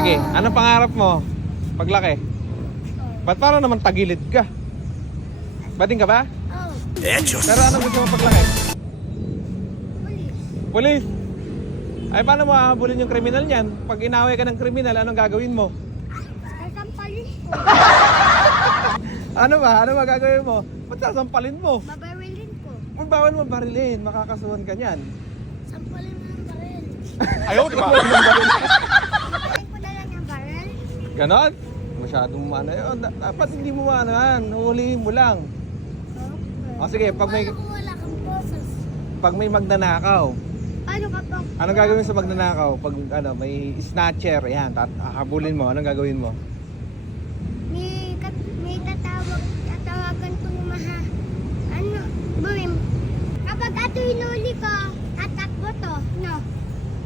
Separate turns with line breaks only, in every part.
Sige, anong pangarap mo? Paglaki? Ba't parang naman tagilid ka? Bading ka ba?
Oh,
Pero anong gusto mo paglaki?
police.
Police! Ay, paano mo hahabulin yung kriminal niyan? Pag inaway ka ng kriminal, anong gagawin mo?
Sasampalin ko.
Ano ba? Ano ba gagawin mo? Ba't sasampalin mo?
Babarilin ko.
Kung bawal mo barilin, makakasuhan ka niyan.
Sampalin mo ng baril.
Ayaw, di ba?
Sampalin ko na lang ng baril.
Ganon? Masyadong ano yun. Da- Dapat hindi mo yan. Huhulihin mo lang.
Okay.
O sige, pag may,
Paano kung wala kang boses?
pag may magnanakaw,
Paano kapag...
anong gagawin sa magnanakaw? Pag ano, may snatcher, yan, tat- habulin mo, anong gagawin mo?
May, may tatawag, tatawagan kong maha... Ano? Buwim. Kapag ato hinuli ko, tatakbo to. No?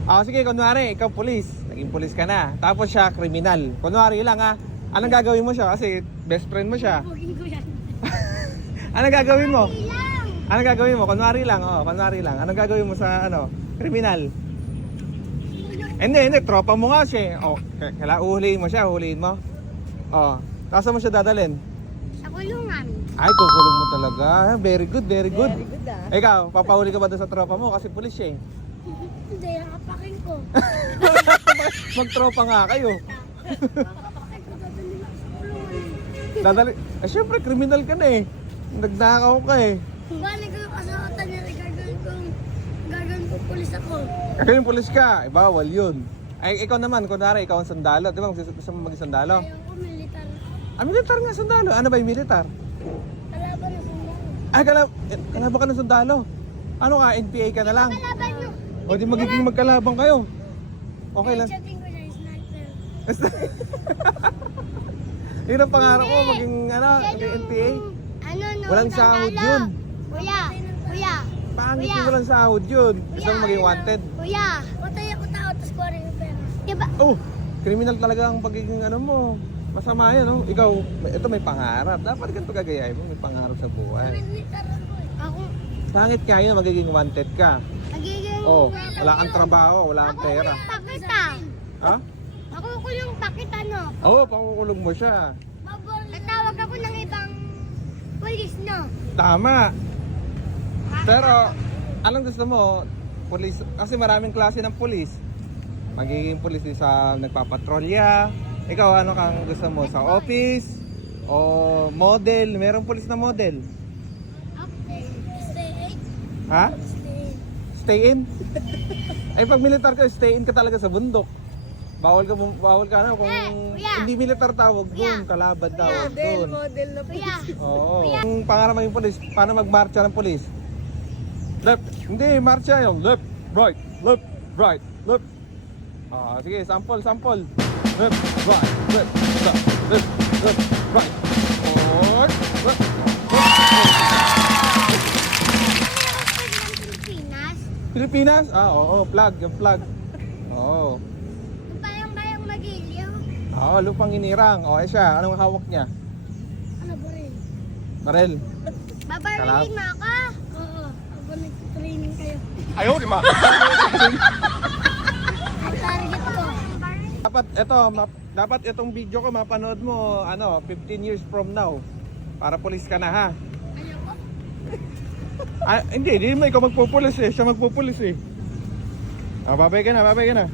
Ah, sige, kunwari, ikaw pulis. Naging pulis ka na. Tapos siya, kriminal. Kunwari lang ha. Anong gagawin mo siya? Kasi best friend mo siya.
Bugin ko yan.
Anong gagawin mo? Anong gagawin mo? Kunwari lang, oh, kunwari lang. Anong gagawin mo sa, ano, kriminal? Hindi, hindi, tropa mo nga siya. eh. Oh, k- kailangan uhulihin mo siya, uhulihin mo. Oh, tapos saan mo siya dadalhin?
Sa kulungan.
Ay, kukulong mo talaga. Very good, very good.
Very good ah.
Ikaw, papahuli ka ba doon sa tropa mo? Kasi pulis siya eh.
Hindi, nakapakin ko.
Magtropa nga kayo.
Ko, sa kulungan.
Dadali. Eh, syempre, kriminal ka na eh. Nagnakaw ka eh.
Balik ko yung kasakatan niya, gagawin ko, gagawin pulis ako.
Yung pulis ka, eh, bawal yun. Ay, ikaw naman, kunwari, ikaw ang sundalo. Di ba, gusto mo maging sundalo?
Ayaw ko militar.
Ah, militar nga sundalo. Ano ba yung militar?
Kalaban na sundalo.
Ay, kalab eh, kalaban ka ng sundalo. Ano ka, NPA ka na lang?
Kalaban.
O di magiging magkalabang kayo. Okay lang.
Chatting ko siya, sniper.
Yun ang pangarap ko, maging ano, maging
yung-
NPA.
Ano, no?
Walang sahod yun.
Kuya, kuya.
Pangit yung walang sahod yun. Gusto mo maging wanted.
Kuya, patay ako tao, tapos kuha rin yung pera. Diba?
Oh, criminal talaga ang pagiging ano mo. Masama yan, no? Ikaw, may- ito may pangarap. Dapat ganito gagayahin mo, may pangarap sa buhay.
Ako eh.
Pangit ka yun, magiging wanted ka. Oh, wala kang trabaho, wala kang pera.
pakita.
Ha?
Ako ko yung pakita, no?
Oo, oh, pakukulong mo siya.
Tatawag ako ng ibang polis, no?
Tama. Pero, anong gusto mo? Police, kasi maraming klase ng pulis. Magiging pulis din sa nagpapatrolya. Ikaw, ano kang gusto mo? Sa office? O model? Merong pulis na model.
Okay.
Ha?
Stay.
In? Ay, pag militar ka, stay in ka talaga sa bundok. Bawal ka, bawal ka na kung
kuya.
hindi militar tawag doon,
Kuya.
kalaban tawag
Model,
doon.
model na po.
Kuya,
Oo. Kung pangarap maging polis, paano magmarcha ng polis? Left. Hindi, marcha yung left, right, left, right, left. Ah, sige, sample, sample. Left, right, left, left, left, left, right. Forward, left,
Pilipinas.
Pilipinas? Ah, oo, flag, yung flag. Oo.
Parang bayang magiliw.
Oo, lupang inirang. O, eh siya, anong hawak niya?
Ano ba rin?
Barel.
Babarilin mo ako? Oo. Ako nag-training kayo.
Ayaw, di ma.
Ang target ko.
Dapat ito, map- dapat itong video ko mapanood mo ano, 15 years from now. Para pulis ka na ha. Ah, hindi, hindi mo ikaw magpupulis eh. Siya magpupulis eh. Ah, babay ka na, babay ka na.